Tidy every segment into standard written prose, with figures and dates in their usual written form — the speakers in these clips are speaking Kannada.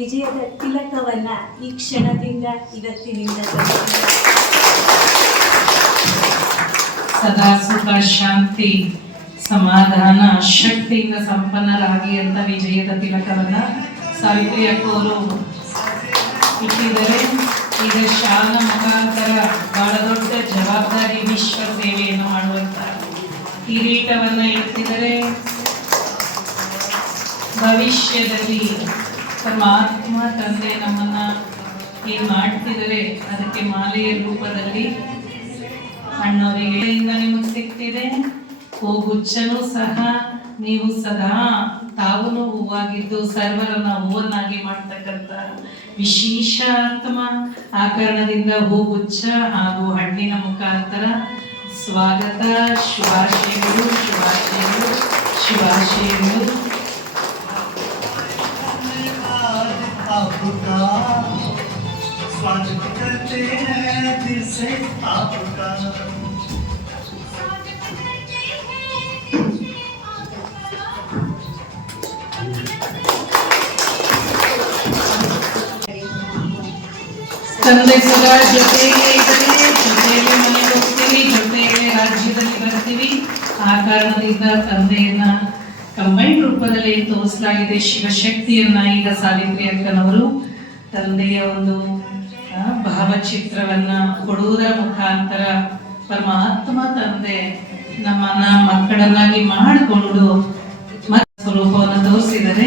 ವಿಜಯದ ತಿಲಕವನ್ನ ಈ ಕ್ಷಣದಿಂದ ಇವತ್ತಿನಿಂದ ಸದಾ ಸುಖ ಶಾಂತಿ ಸಮಾಧಾನ ಶಕ್ತಿಯಿಂದ ಸಂಪನ್ನರಾಗಿ ಅಂತ ವಿಜಯದ ತಿಲಕವನ್ನ ಸಾವಿತ್ರಿ ಅಕ್ಕವರು ಇಟ್ಟಿದ್ದಾರೆ. ಈಗ ಶಾಲಾ ಮುಖಾಂತರ ಬಹಳ ದೊಡ್ಡ ಜವಾಬ್ದಾರಿ ವಿಶ್ವ ಸೇವೆಯನ್ನು ಮಾಡುವಂತ ಕಿರೀಟವನ್ನ ಇಡ್ತಿದ್ದಾರೆ. ಭವಿಷ್ಯದಲ್ಲಿ ಪರಮಾತ್ಮ ತಂದೆ ನಮ್ಮನ್ನ ಏನ್ ಮಾಡ್ತಿದ್ದಾರೆ ಅದಕ್ಕೆ ಮಾಲೆಯ ರೂಪದಲ್ಲಿ ಅಣ್ಣವರಿಗೆ ನಿಮಗೆ ಸಿಗ್ತಿದೆ. ಹೂಗುಚ್ಚನೂ ಸಹ ನೀವು ಸದಾ ತಾವು ಹೂವಾಗಿದ್ದು ಸರ್ವರನ್ನ ಹೂವನ್ನಾಗಿ ಮಾಡ್ತಕ್ಕಂಥ ವಿಶೇಷ ಆತ್ಮ. ಆ ಕಾರಣದಿಂದ ಹೂಗುಚ್ಚ ಹಾಗೂ ಹಣ್ಣಿನ ಮುಖಾಂತರ ಸ್ವಾಗತ, ಶುಭಾಶಯಗಳು ಶುಭಾಶಯಗಳು ಶುಭಾಶಯಗಳು. स्वागत करते हैं दिल से आपका। ತಂದೆ ಸದಾ ಜೊತೆಯಲ್ಲಿ ಇದ್ದಾರೆ, ಜೊತೆಯಲ್ಲಿ ಮನೆಗೆ ಹೋಗ್ತೀವಿ, ಜೊತೆಯಲ್ಲಿ ರಾಜ್ಯದಲ್ಲಿ ಬರ್ತೀವಿ. ಆ ಕಾರಣದಿಂದ ತಂದೆಯನ್ನ ಕಂಬೈನ್ ರೂಪದಲ್ಲಿ ತೋರಿಸಲಾಗಿದೆ, ಶಿವಶಕ್ತಿಯನ್ನ. ಈಗ ಸಾವಿತ್ರಿ ಅಕ್ಕನವರು ತಂದೆಯ ಒಂದು ಭಾವಚಿತ್ರವನ್ನ ಕೊಡುವುದರ ಮುಖಾಂತರ ಪರಮಾತ್ಮ ತಂದೆ ನಮ್ಮನ್ನ ಮಕ್ಕಳನ್ನಾಗಿ ಮಾಡಿಕೊಂಡು ಸ್ವರೂಪವನ್ನು ತೋರಿಸಿದರೆ.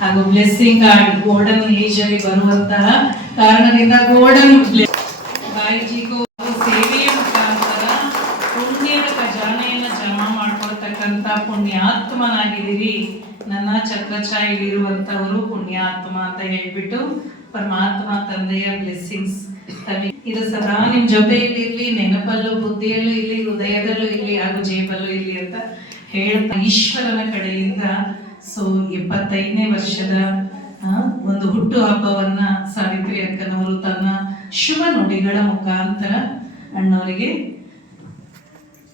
ಹಾಗೂ ಬ್ಲೆಸ್ಸಿಂಗ್ ಕಾರ್ಡ್ ಗೋಲ್ಡನ್ ಏಜ್ ಅಲ್ಲಿ ಬರುವಂತಹ ಕಾರಣದಿಂದ ಗೋಲ್ಡನ್ ಬಾಯಿಜಿಗೂ ಸೇವೆಯ ಮುಖಾಂತರ ಪುಣ್ಯದ ಖಜಾನೆಯನ್ನ ಜಮಾ ಮಾಡ್ಕೊಳ್ತಕ್ಕಂತ ಪುಣ್ಯಾತ್ಮನಾಗಿದ್ದೀರಿ. ನನ್ನ ಛತ್ರಛಾಯಲ್ಲಿರುವಂತವರು ಪುಣ್ಯಾತ್ಮ ಅಂತ ಹೇಳ್ಬಿಟ್ಟು ಪರಮಾತ್ಮ ತಂದೆಯ ಬ್ಲೆಸ್ಸಿಂಗ್ಸ್ ಇದು ಸದಾ ನಿಮ್ ಜೊತೆಯಲ್ಲಿ ಇರ್ಲಿ, ನೆನಪಲ್ಲೂ ಬುದ್ಧಿಯಲ್ಲೂ ಇರ್ಲಿ, ಹೃದಯದಲ್ಲೂ ಇರ್ಲಿ ಹಾಗೂ ಜೇಬಲ್ಲೂ ಇರ್ಲಿ ಅಂತ ಹೇಳ್ತಾ ಈಶ್ವರನ ಕಡೆಯಿಂದ 75ನೇ ವರ್ಷದ ಒಂದು ಹುಟ್ಟು ಹಬ್ಬವನ್ನ ಸಾವಿತ್ರಿ ಅಕ್ಕನವರು ತನ್ನ ಶುಭ ನುಡಿಗಳ ಮುಖಾಂತರ ಅಣ್ಣವರಿಗೆ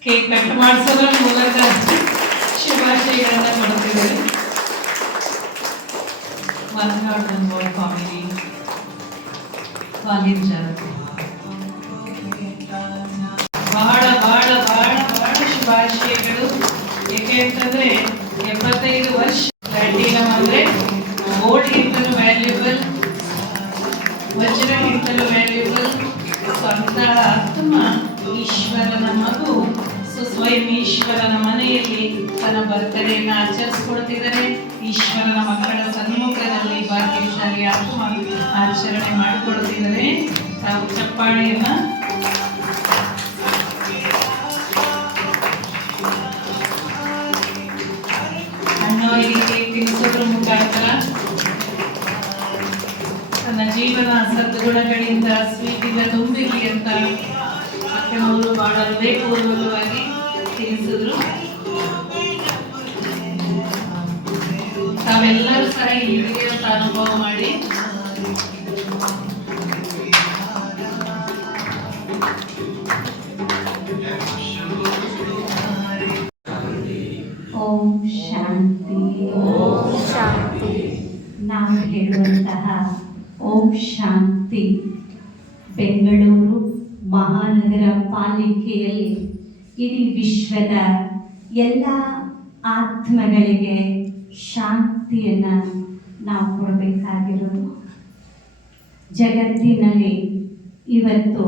ಕೇಕ್ ಕಟ್ ಮಾಡಿಸೋದ್ರ ಮೂಲಕ ಶುಭಾಶಯಗಳನ್ನ ಕೊಡ್ತಿದ್ದಾರೆ. ಫ್ಯಾಮಿಲಿ ಬಹಳ ಬಹಳ ಬಹಳ ಬಹಳ ಶುಭಾಶಯಗಳು. ಏಕೆ ಅಂತಂದ್ರೆ 75 ವರ್ಷ ಪ್ಲಾಟಿನಮ್ ಅಂದ್ರೆ ಗೋಲ್ಡ್ಗಿಂತಲೂ ವ್ಯಾಲ್ಯೂಬಲ್, ವಜ್ರಗಿಂತಲೂ ವ್ಯಾಲ್ಯೂಬಲ್. ಅಂತಹ ಆತ್ಮ ಈಶ್ವರನ ಮಗು ಸ್ವಯಂ ಈಶ್ವರನ ಮನೆಯಲ್ಲಿ ತನ್ನ ಬರ್ತಡೆಯನ್ನು ಆಚರಿಸ್ಕೊಳ್ತಿದ್ದಾರೆ. ಈಶ್ವರನ ಮಕ್ಕಳ ಸನ್ಮುಖದಲ್ಲಿ ಭಾಗ್ಯಶಾಲಿ ಆತ್ಮ ಆಚರಣೆ ಮಾಡಿಕೊಳ್ತಿದ್ದಾರೆ. ತಾವು ಚಪ್ಪಾಳೆಯನ್ನ ಅಣ್ಣವರಿಗೆ ತಿಳಿಸೋದ್ರ ಮುಖಾಂತರ ತನ್ನ ಜೀವನ ಸದ್ಗುಣಗಳಿಂದ ಸ್ವೀಟಿಂದ ತುಂಬಿರಲಿ ಅಂತ ಅಕ್ಕನವರು ಬಹಳ ಹೃದಯಪೂರ್ವಕವಾಗಿ ತಿಳಿಸಿದ್ರು. ತಾವೆಲ್ಲರೂ ಸಹ ಈ ವಿಡಿಯೋದ ಅನುಭವ ಮಾಡಿ ಓಂ ಶಾಂತಿ ಓಂ ಶಾಂತಿ. ನಾವು ಹೇಳುವಂತಹ ಓಂ ಶಾಂತಿ ಬೆಂಗಳೂರು ಮಹಾನಗರ ಪಾಲಿಕೆಯಲ್ಲಿ ಇಡೀ ವಿಶ್ವದ ಎಲ್ಲ ಆತ್ಮಗಳಿಗೆ ಶಾಂತಿಯನ್ನು ನಾವು ಕೊಡಬೇಕಾಗಿರೋದು. ಜಗತ್ತಿನಲ್ಲಿ ಇವತ್ತು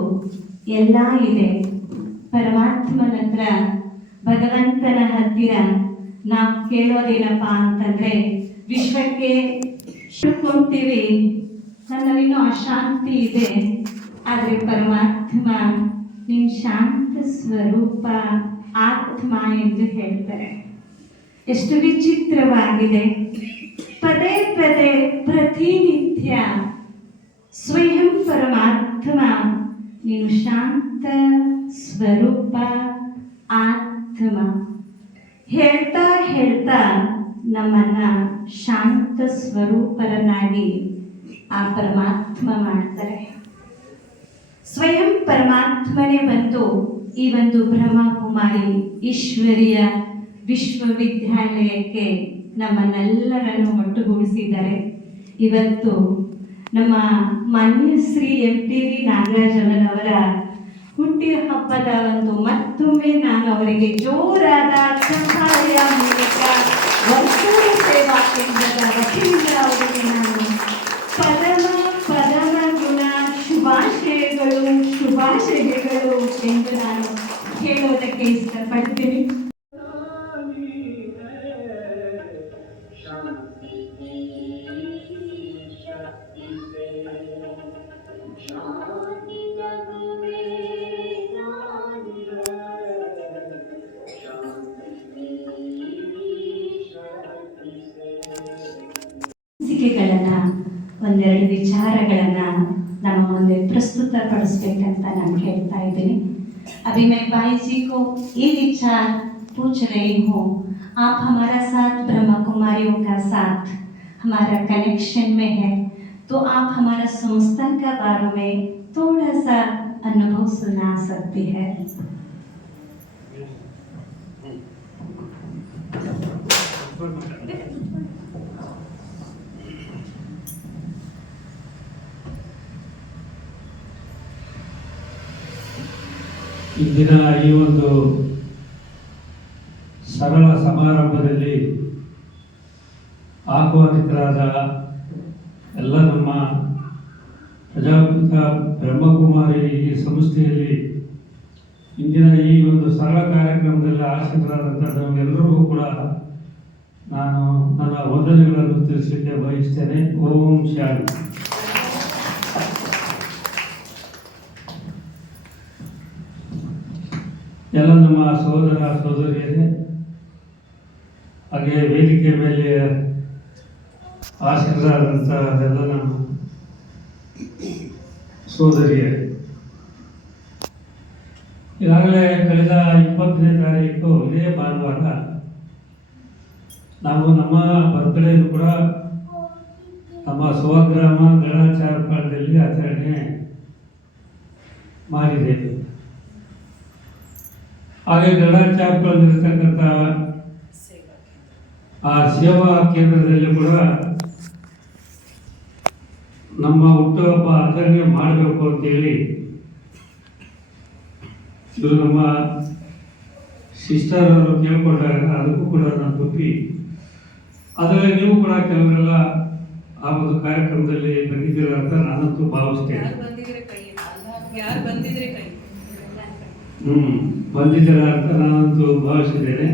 ಎಲ್ಲ ಇದೆ. ಪರಮಾತ್ಮನ ಹತ್ರ, ಭಗವಂತನ ಹತ್ತಿರ ನಾವು ಕೇಳೋದೇನಪ್ಪ ಅಂತಂದ್ರೆ, ವಿಶ್ವಕ್ಕೆ ಕೊಡ್ತೀವಿ ನನ್ನಲ್ಲಿನ್ನೂ ಅಶಾಂತಿ ಇದೆ, ಆದರೆ ಪರಮಾತ್ಮ ನಿನ್ನ ಶಾಂತ ಸ್ವರೂಪ ಆತ್ಮ ಎಂದು ಹೇಳ್ತಾರೆ. ಎಷ್ಟು ವಿಚಿತ್ರವಾಗಿದೆ. ಪದೇ ಪದೇ ಪ್ರತಿನಿತ್ಯ ಸ್ವಯಂ ಪರಮಾತ್ಮ ನೀನು ಶಾಂತ ಸ್ವರೂಪ ಆತ್ಮ ಹೇಳ್ತಾ ಹೇಳ್ತಾ ನಮ್ಮನ್ನ ಶಾಂತ ಸ್ವರೂಪರನ್ನಾಗಿ ಆ ಪರಮಾತ್ಮ ಮಾಡ್ತಾರೆ. ಸ್ವಯಂ ಪರಮಾತ್ಮನೇ ಬಂದು ಈ ಒಂದು ಬ್ರಹ್ಮಕುಮಾರಿ ಈಶ್ವರಿಯ ವಿಶ್ವವಿದ್ಯಾಲಯಕ್ಕೆ ನಮ್ಮನ್ನೆಲ್ಲರನ್ನು ಒಟ್ಟುಗೂಡಿಸಿದ್ದಾರೆ. ಇವತ್ತು ನಮ್ಮ ಮಾನ್ಯ ಶ್ರೀ MTV ನಾಗರಾಜನವರ ಹುಟ್ಟಿದ ಹಬ್ಬದ ಒಂದು ಮತ್ತೊಮ್ಮೆ ನಾನು ಅವರಿಗೆ ಜೋರಾದ ಚಪ್ಪಾಳೆಯ ಮೂಲಕ ವರ್ತೂರು ಸೇವಾ ಕೇಂದ್ರದ ವತಿಯಿಂದ ಅವರಿಗೆ ನಾನು ಪರಮ ಗುಣ ಶುಭಾಶಯಗಳು ಎಂದು ನಾನು ಹೇಳೋದಕ್ಕೆ ಇಷ್ಟಪಡ್ತೀನಿ. ಅನಿಸಿಕೆಗಳನ್ನು ಒಂದೆರಡು ವಿಚಾರಗಳನ್ನು ನಮ್ಮ ಮುಂದೆ ಪ್ರಸ್ತುತಪಡಿಸ್ಬೇಕಂತ ನಾನು ಹೇಳ್ತಾ ಇದ್ದೀನಿ. अभी मैं भाई जी को ये विचार पूछ रही हूँ, आप हमारा साथ ब्रह्मा कुमारियों का साथ हमारा कनेक्शन में है, तो आप हमारा संस्था के बारे में थोड़ा सा अनुभव सुना सकती है. ಇಂದಿನ ಈ ಒಂದು ಸರಳ ಸಮಾರಂಭದಲ್ಲಿ ಆಹ್ವಾನಿತರಾದ ಎಲ್ಲ ನಮ್ಮ ಪ್ರಜಾಪಿತ ಬ್ರಹ್ಮಕುಮಾರಿ ಈ ಸಂಸ್ಥೆಯಲ್ಲಿ ಇಂದಿನ ಈ ಒಂದು ಸರಳ ಕಾರ್ಯಕ್ರಮದಲ್ಲಿ ಆಸಕ್ತರಾದಂಥ ನಮಗೆಲ್ಲರಿಗೂ ಕೂಡ ನಾನು ನನ್ನ ವಂದನೆಗಳನ್ನು ತಿಳಿಸಲಿಕ್ಕೆ ಬಯಸ್ತೇನೆ. ಓಂ ಶಾಂತಿ. ಎಲ್ಲ ನಮ್ಮ ಸಹೋದರ ಸಹೋದರಿಯರೇ, ಹಾಗೆ ವೇದಿಕೆ ಮೇಲೆ ಆಸಕ್ತರಾದಂಥ ಎಲ್ಲ ನಮ್ಮ ಸಹೋದರಿಯರೇ, ಈಗಾಗಲೇ ಕಳೆದ 20ನೇ ತಾರೀಕು ಇದೇ ಭಾನುವಾರ ನಾವು ನಮ್ಮ ಬರ್ತ್ಡೇನು ಕೂಡ ನಮ್ಮ ಸ್ವಗ್ರಾಮ ಗಣಾಚಾರಪಾಳ್ಯದಲ್ಲಿ ಆಚರಣೆ ಮಾಡಿದ್ದೇವೆ. ಹಾಗೆ ಗಣಾಚಾರಪಾಳ್ಯದಲ್ಲಿರ್ತಕ್ಕಂಥ ಆ ಸೇವಾ ಕೇಂದ್ರದಲ್ಲಿ ಕೂಡ ನಮ್ಮ ಹುಟ್ಟುಹಬ್ಬ ಆಚರಣೆ ಮಾಡಬೇಕು ಅಂತೇಳಿ ಇವರು ನಮ್ಮ ಸಿಸ್ಟರ್ ಅವರು ಕೇಳ್ಕೊಂಡಾಗ ಅದಕ್ಕೂ ಕೂಡ ನಾನು ಒಪ್ಪಿ, ಅದರಲ್ಲಿ ನೀವು ಕೂಡ ಕೆಲವರೆಲ್ಲ ಆ ಒಂದು ಕಾರ್ಯಕ್ರಮದಲ್ಲಿ ಬಂದಿದ್ದೀರ ಅಂತ ನಾನಂತೂ ಭಾವಿಸ್ತೇನೆ. ಬಂದಿದ್ದೀರ ಅಂತ ನಾನಂತೂ ಭಾವಿಸಿದ್ದೇನೆ.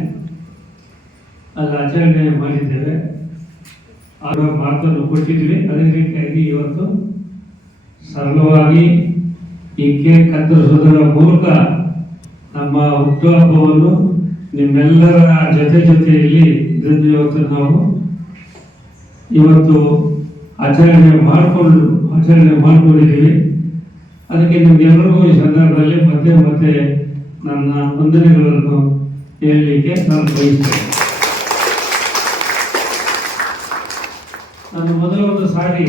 ಅಲ್ಲಿ ಆಚರಣೆ ಮಾಡಿದ್ದೇವೆ, ಅವರ ಮಾತನ್ನು ಕೊಟ್ಟಿದ್ವಿ. ಅದೇ ರೀತಿಯಾಗಿ ಇವತ್ತು ಸರಳವಾಗಿ ಈ ಕೇಕ್ ಕತ್ತರಿಸೋದರ ಮೂಲಕ ನಮ್ಮ ಹುಟ್ಟುಹಬ್ಬವನ್ನು ನಿಮ್ಮೆಲ್ಲರ ಜೊತೆಯಲ್ಲಿ ಇದನ್ನು ಇವತ್ತು ಆಚರಣೆ ಮಾಡಿಕೊಂಡಿದ್ದೀವಿ. ಅದಕ್ಕೆ ನಿಮ್ಗೆಲ್ಲರಿಗೂ ಈ ಸಂದರ್ಭದಲ್ಲಿ ಮತ್ತೆ ನನ್ನ ವಂದನೆಗಳನ್ನು ಹೇಳಲಿಕ್ಕೆ ನಾನು ಬಯಸ್ತೇನೆ. ನಾನು ಮೊದಲ ಸಾರಿ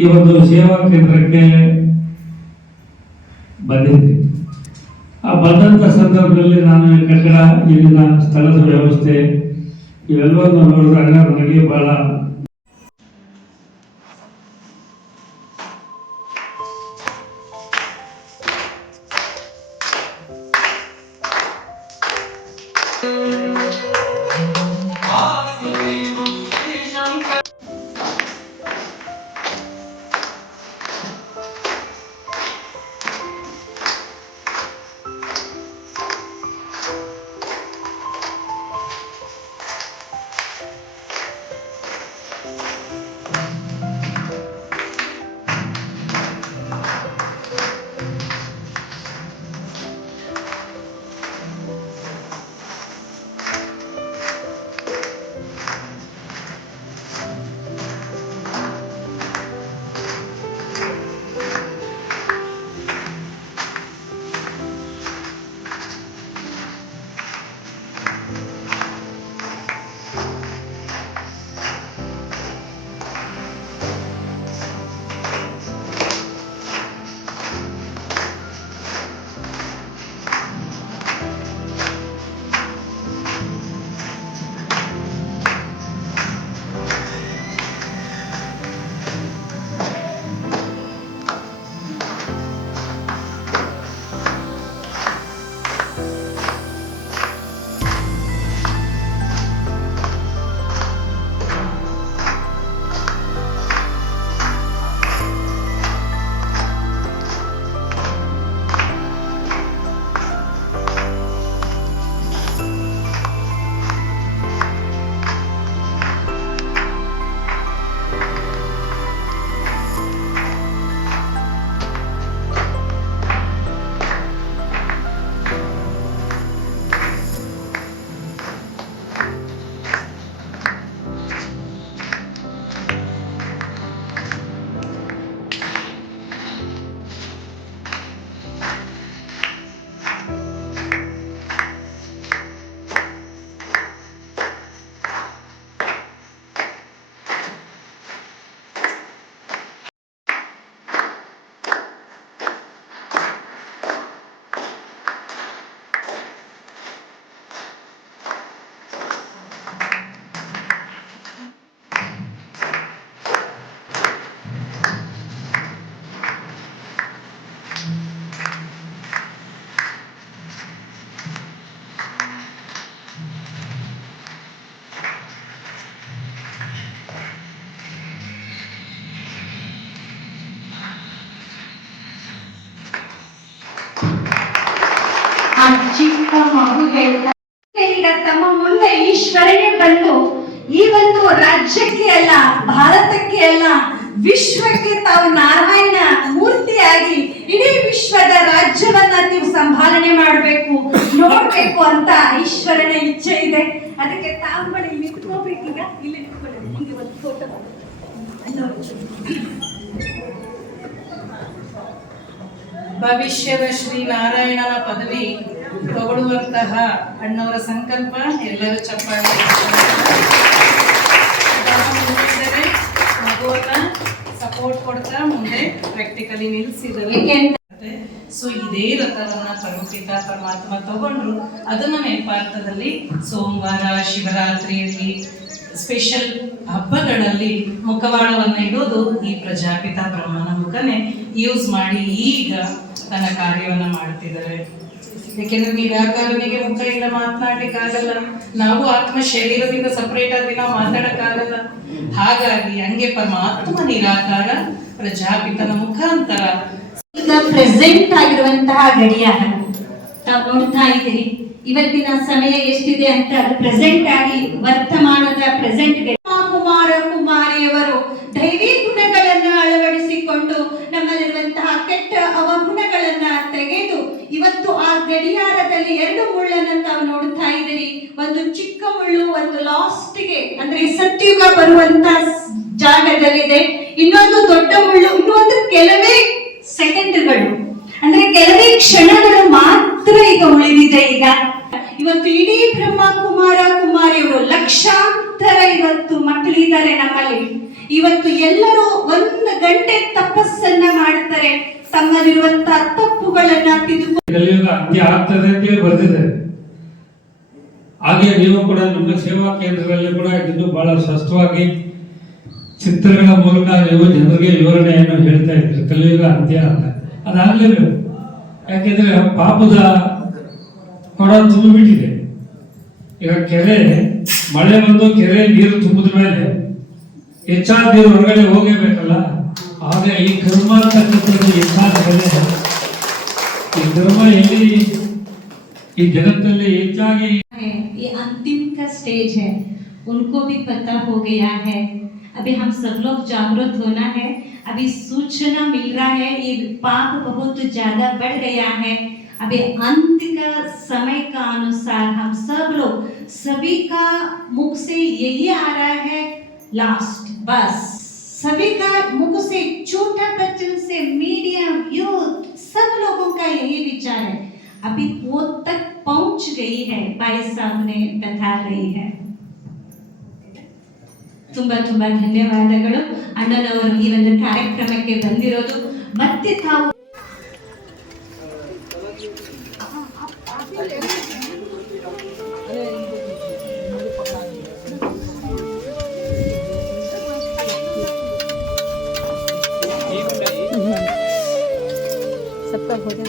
ಈ ಒಂದು ಸೇವಾ ಕೇಂದ್ರಕ್ಕೆ ಬಂದಿದ್ದೆ. ಆ ಬಂದಂಥ ಸಂದರ್ಭದಲ್ಲಿ ನಾನು ಈ ಕಟ್ಟಡ, ಇಲ್ಲಿನ ಸ್ಥಳದ ವ್ಯವಸ್ಥೆ ಇವೆಲ್ಲವನ್ನು ನೋಡಿದಾಗ ನನಗೆ ಬಹಳ ಚಿಕ್ಕ ಮಗು ಹೇಳ್ತಾ ಈಗ ತಮ್ಮ ಮುಂದೆ ಈಶ್ವರನೇ ಬಂದು ಈ ಒಂದು ರಾಜ್ಯಕ್ಕೆ ಅಲ್ಲ, ಭಾರತಕ್ಕೆ ಅಲ್ಲ, ವಿಶ್ವಕ್ಕೆ ತಾವು ನಾರಾಯಣ ಮೂರ್ತಿಯಾಗಿ ಇಡೀ ವಿಶ್ವದ ರಾಜ್ಯವನ್ನ ನೀವು ಸಂಭಾಲನೆ ಮಾಡಬೇಕು, ನೋಡ್ಬೇಕು ಅಂತ ಈಶ್ವರನ ಇಚ್ಛೆ ಇದೆ. ಅದಕ್ಕೆ ತಾವುಗಳು ಇಲ್ಲಿ ನಿಂತ್ಕೋಬೇಕೀಗ. ಇಲ್ಲಿ ನಿಂತ್ಕೊಳ್ಳಿ, ಹಿಂಗೆ ಒಂದು ಫೋಟೋ. ಭವಿಷ್ಯದ ಶ್ರೀ ನಾರಾಯಣನ ಪದವಿ ತಗೊಳ್ಳುವಂತಹ ಅಣ್ಣವರ ಸಂಕಲ್ಪ. ಎಲ್ಲರೂ ಚಪ್ಪಾಳೆ. ಮಗುವನ್ನ ಸಪೋರ್ಟ್ ಕೊಡ್ತಾ ಮುಂದೆ ಪ್ರಾಕ್ಟಿಕಲಿ ನಿಲ್ಲಿಸಿದ್ದಾರೆ. ಸೊ ಇದೇ ರಥವನ್ನ ಪರಮಪಿತ ಪರಮಾತ್ಮ ತಗೊಂಡ್ರು. ಅದನ್ನ ನೆನಪಾರ್ಥದಲ್ಲಿ ಸೋಮವಾರ, ಶಿವರಾತ್ರಿಯಲ್ಲಿ, ಸ್ಪೆಷಲ್ ಹಬ್ಬಗಳಲ್ಲಿ ಮುಖವಾಡವನ್ನ ಇಡೋದು ಈ ಪ್ರಜಾಪಿತ ಬ್ರಹ್ಮನ ಮುಖನೇ ಯೂಸ್ ಮಾಡಿ ಈಗ ತನ್ನ ಕಾರ್ಯವನ್ನ ಮಾಡ್ತಿದ್ದಾರೆ. ಯಾಕೆಂದ್ರೆ ನಿರಾಕಾರನಿಗೆ ಮುಖ ಇಲ್ಲ, ಮಾತನಾಡ್ಲಿಕ್ಕೆ ಆಗಲ್ಲ. ನಾವು ಆತ್ಮ ಶರೀರದಿಂದ ಸಪರೇಟ್ ಆಗಿ ನಾವು ಮಾತಾಡಕ್ಕಾಗಲ್ಲ. ಹಾಗಾಗಿ ಹಂಗೆ ಪರಮಾತ್ಮ ನಿರಾಕಾರ ಪ್ರಜಾಪಿತನ ಮುಖಾಂತರ ಈಗ ಪ್ರೆಸೆಂಟ್ ಆಗಿರುವಂತಹ ಗಡಿಯಾರ ತಾವು ನೋಡ್ತಾ ಇದ್ದೀರಿ. ಇವತ್ತಿನ ಸಮಯ ಎಷ್ಟಿದೆ ಅಂತ ಪ್ರೆಸೆಂಟ್ ಆಗಿ ವರ್ತಮಾನದ ಪ್ರೆಸೆಂಟ್ ಕುಮಾರ ಕುಮಾರಿಯವರು ದೈವಿ ಗುಣಗಳನ್ನ ಅಳವಡಿಸಿಕೊಂಡು ನಮ್ಮಲ್ಲಿರುವಂತಹ ಕೆಟ್ಟ ಅವಗುಣಗಳನ್ನ ತೆಗೆದು ಇವತ್ತು ಆ ಗಡಿಯಾರದಲ್ಲಿ 2 ಮುಳ್ಳನ್ನು ತಾವು ನೋಡ್ತಾ ಇದ್ದೀರಿ. ಒಂದು ಚಿಕ್ಕ ಮುಳ್ಳು, ಒಂದು ಲಾಸ್ಟ್ಗೆ ಅಂದ್ರೆ ಸತ್ಯುಗ ಬರುವಂತ ಜಾಗದಲ್ಲಿದೆ. ಇನ್ನೊಂದು ದೊಡ್ಡ ಮುಳ್ಳು, ಇನ್ನೊಂದು ಕೆಲವೇ ಸೆಕೆಂಡ್ಗಳು ಅಂದ್ರೆ ಕೆಲವೇ ಕ್ಷಣಗಳು ಮಾತ್ರ ಈಗ ಉಳಿದಿದೆ. ಈಗ ಇವತ್ತು ಇಡೀ ಬ್ರಹ್ಮ ಕುಮಾರ ಕುಮಾರಿಯವರು ಲಕ್ಷಾಂತರ ಇವತ್ತು ಮಕ್ಕಳಿದ್ದಾರೆ ನಮ್ಮಲ್ಲಿ. ಇವತ್ತು ಎಲ್ಲರೂ 1 ಗಂಟೆ ತಪಸ್ಸನ್ನ ಮಾಡ್ತಾರೆ, ತಮ್ಮಲ್ಲಿರುವಂತಹ ತಪ್ಪುಗಳನ್ನ ತಿದ್ದುಕೊಂಡು ಅಂತ್ಯ ಆಗ್ತದೆ ಅಂತ ಬರ್ತಿದೆ. ಹಾಗೆ ನೀವು ಕೂಡ ನಿಮ್ಮ ಸೇವಾ ಕೇಂದ್ರಗಳಲ್ಲಿ ಕೂಡ ಇದನ್ನು ಬಹಳ ಸ್ಪಷ್ಟವಾಗಿ ಚಿತ್ರಗಳ ಮೂಲಕ ನೀವು ಜನರಿಗೆ ವಿವರಣೆಯನ್ನು ಹೇಳ್ತಾ ಇದ್ರಿ. ಕಲಿಯುಗ ಅಂತ್ಯ ಅಂತ ಅದಾಗಲೇಬೇಕು. ಯಾಕೆಂದ್ರೆ ಪಾಪದ ಕೊಡ ತುಂಬಿಬಿಟ್ಟಿದೆ. ಈಗ ಕೆರೆ ಮಳೆ ಬಂದು ಕೆರೆ ನೀರು ತುಂಬಿದ ಮೇಲೆ ಹೆಚ್ಚಾದ ನೀರು ಹೊರಗಡೆ ಹೋಗಬೇಕಲ್ಲ. ಆಗ ಈ ಕರ್ಮ ಅಂತಕ್ಕಂಥದ್ದು ಹೆಚ್ಚಾದ ಮೇಲೆ ಈ ಕರ್ಮ ಎಲ್ಲಿ ಈ ಜಗತ್ತಲ್ಲಿ ಹೆಚ್ಚಾಗಿ ये अंतिम का स्टेज है, उनको भी पता हो गया है. अभी हम सब लोग जागरूक होना है. अभी सूचना मिल रहा है ये पाप बहुत ज्यादा बढ़ गया है. अभी अंत का समय का अनुसार हम सब लोग सभी का मुख से यही आ रहा है लास्ट, बस सभी का मुख से, छोटा बच्चों से मीडियम यूथ, सब लोगों का यही विचार है. अभी वो तक पहुंच गई है, भाई साहब ने बता रही है. ತುಂಬಾ ತುಂಬಾ ಧನ್ಯವಾದಗಳು ಅಣ್ಣನವರು ಈ ಒಂದು ಕಾರ್ಯಕ್ರಮಕ್ಕೆ ಬಂದಿರೋದು. ಮತ್ತೆ ತಾವು सबका हो गया.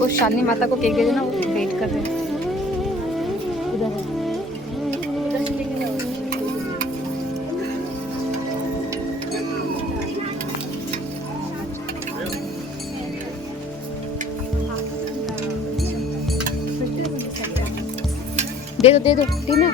वो शालिनी माता को केक दे देना, वो वेट कर रहे हैं. उधर दे दो टीना.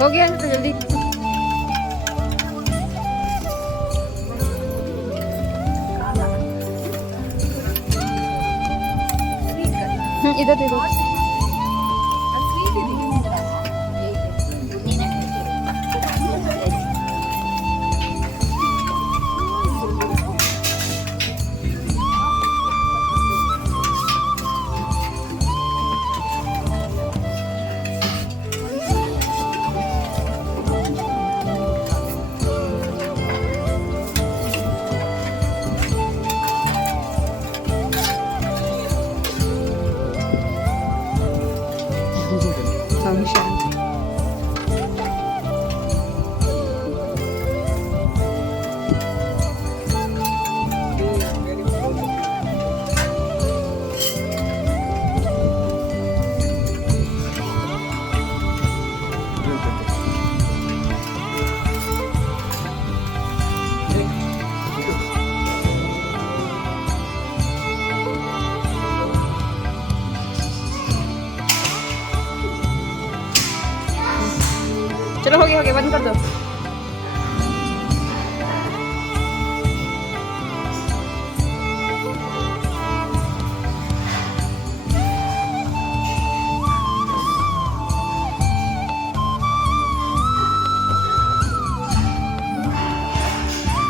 हो गया तो जल्दी. इधर दे दो. चलो हो गया बंद कर दो